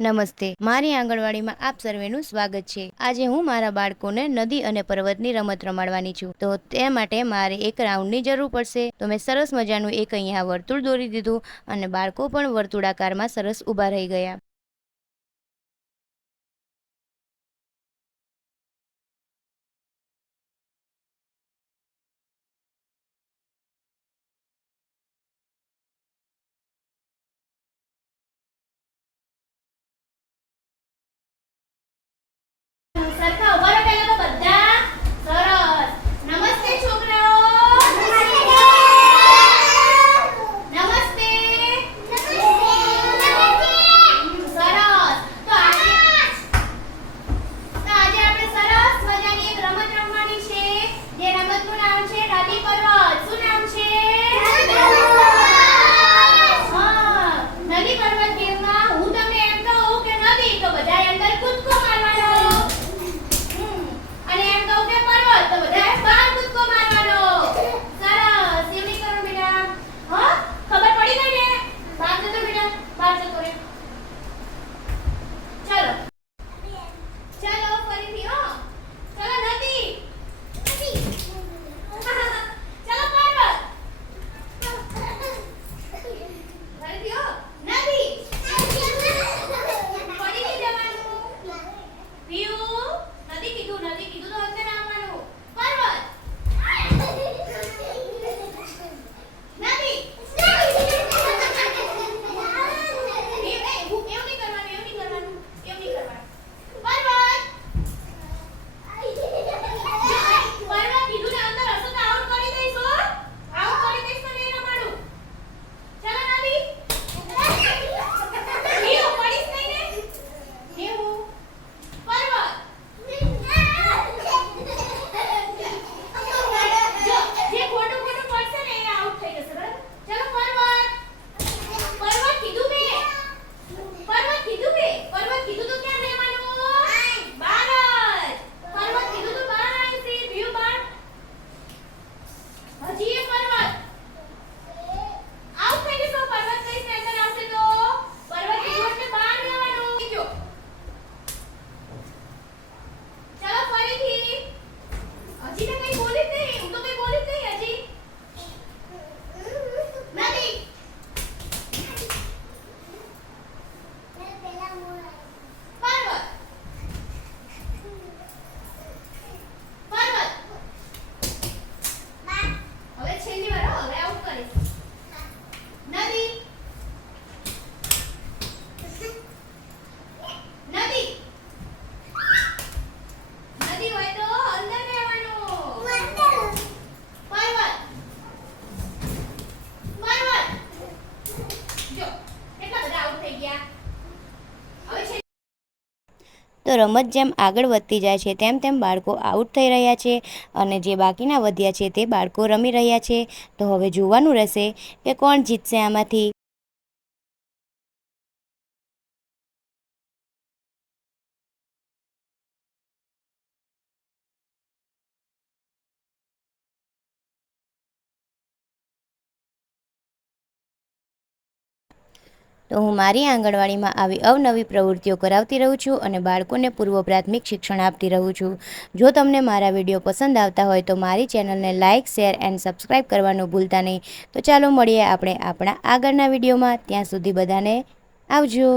નમસ્તે, મારી આંગણવાડીમાં આપ સર્વેનું સ્વાગત છે. આજે હું મારા બાળકોને નદી અને પર્વતની રમત રમાડવાની છું. તો તે માટે મારે એક રાઉન્ડની જરૂર પડશે. તો મેં સરસ મજાનું એક અહીંયા વર્તુળ દોરી દીધું અને બાળકો પણ વર્તુળાકારમાં સરસ ઊભા રહી ગયા. તો રમત જેમ આગળ વધતી જાય છે, તેમ તેમ બાળકો આઉટ થઈ રહ્યા છે અને જે બાકીના વધ્યા છે તે બાળકો રમી રહ્યા છે. તો હવે જોવાનું રહેશે કે કોણ જીતશે આમાંથી. તો હું મારી આંગણવાડીમાં આવી અવનવી પ્રવૃત્તિઓ કરાવતી રહું છું અને બાળકોને પૂર્વ પ્રાથમિક શિક્ષણ આપતી રહું છું. જો તમને મારા વીડિયો પસંદ આવતા હોય તો મારી ચેનલને લાઇક શેર એન્ડ સબસ્ક્રાઈબ કરવાનું ભૂલતા નહીં. તો ચાલો મળીએ આપણે આપણા આગળના વિડીયોમાં. ત્યાં સુધી બધાને આવજો.